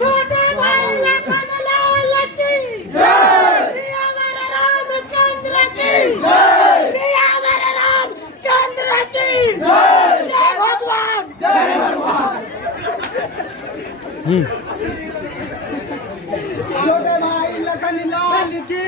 छोटे भाई लखन लाल की जय, सियावर रामचंद्र की जय, जय श्री राम, जय श्री राम, जय श्री राम, छोटे भाई लखन लाल की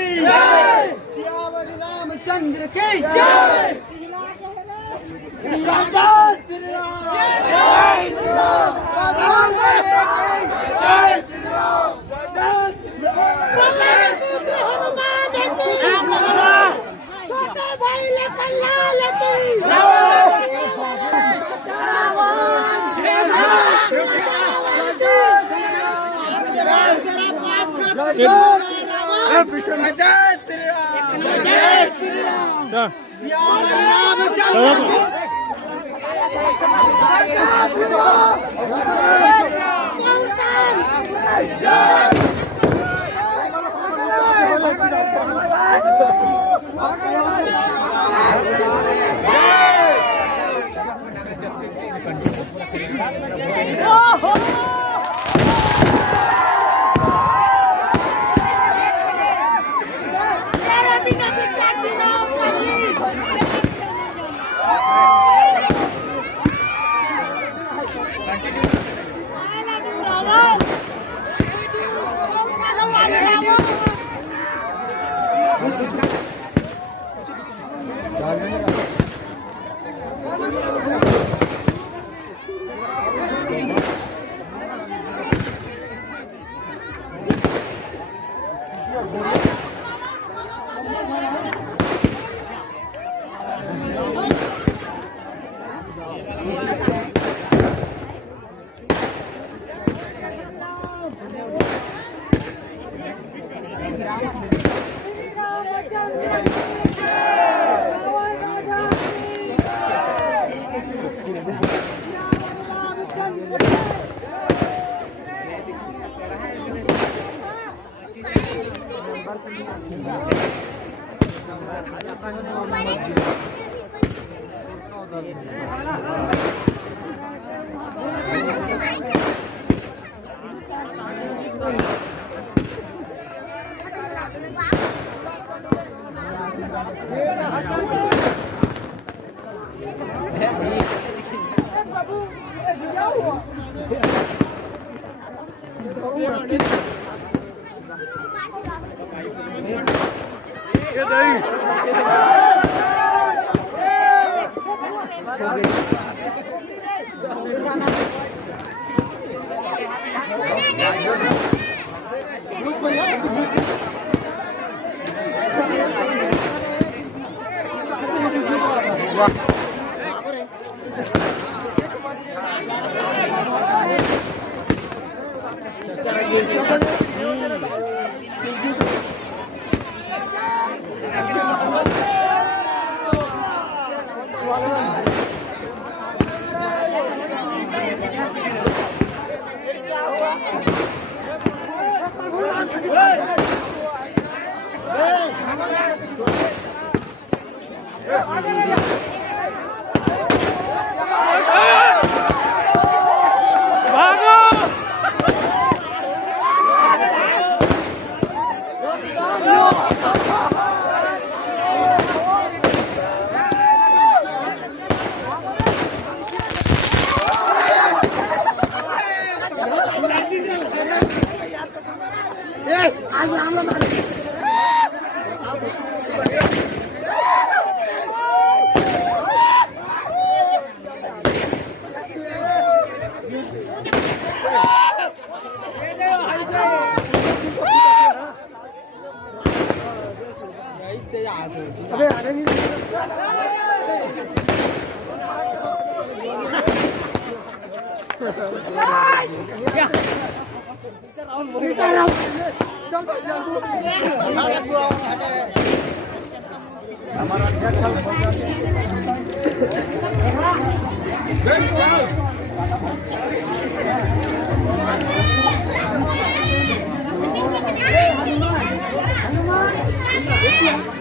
हनुमान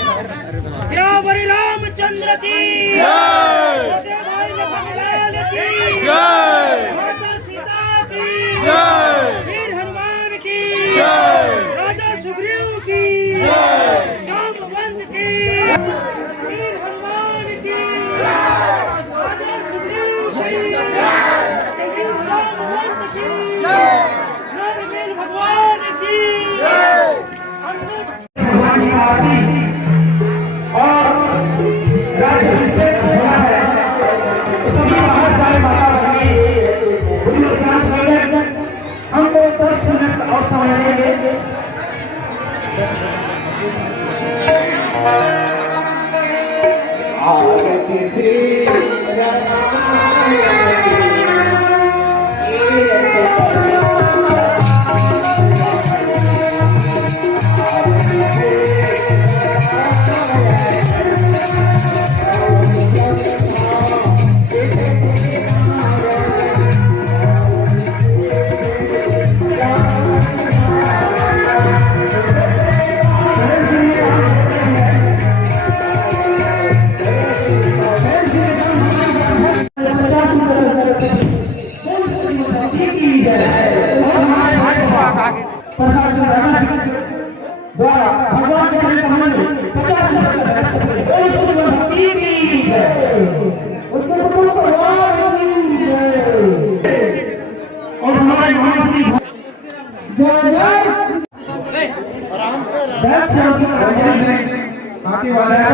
सियावर रामचंद्र की जय, छोटे भाई लखनलाल की जय, माता सीता की जय, वीर हनुमान की जय, राजा सुग्रीव की जय, जामवंत की वीर हनुमान की राजा सुग्रीव की जामवंत की नरमेल भगवान की और राज्याभिषेक हुआ है तो सभी बाहर सारे माता बहनी हमको 10 मिनट और समय लेंगे। आरती श्री भगवान के चरण कमल में 50 और उसको भक्ति की उसको कुटुंब परिवार की और हमारे महाश्री जय जय दक्ष आने वाले हैं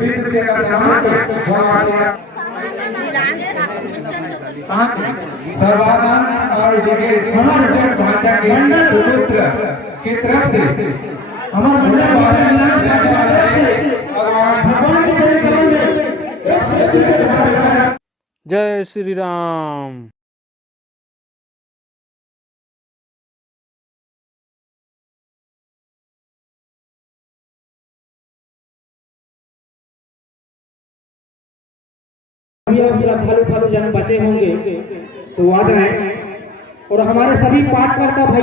20 रुपए का सामान सर्वानंद और हमारे भाषा के पुत्र की तरफ से हमारे भगवान के चरण कमल में 180 जय श्री राम। अभी आप श्रद्धालु जन बचे होंगे तो आ जाएं और हमारे सभी पाठकर्ता भाई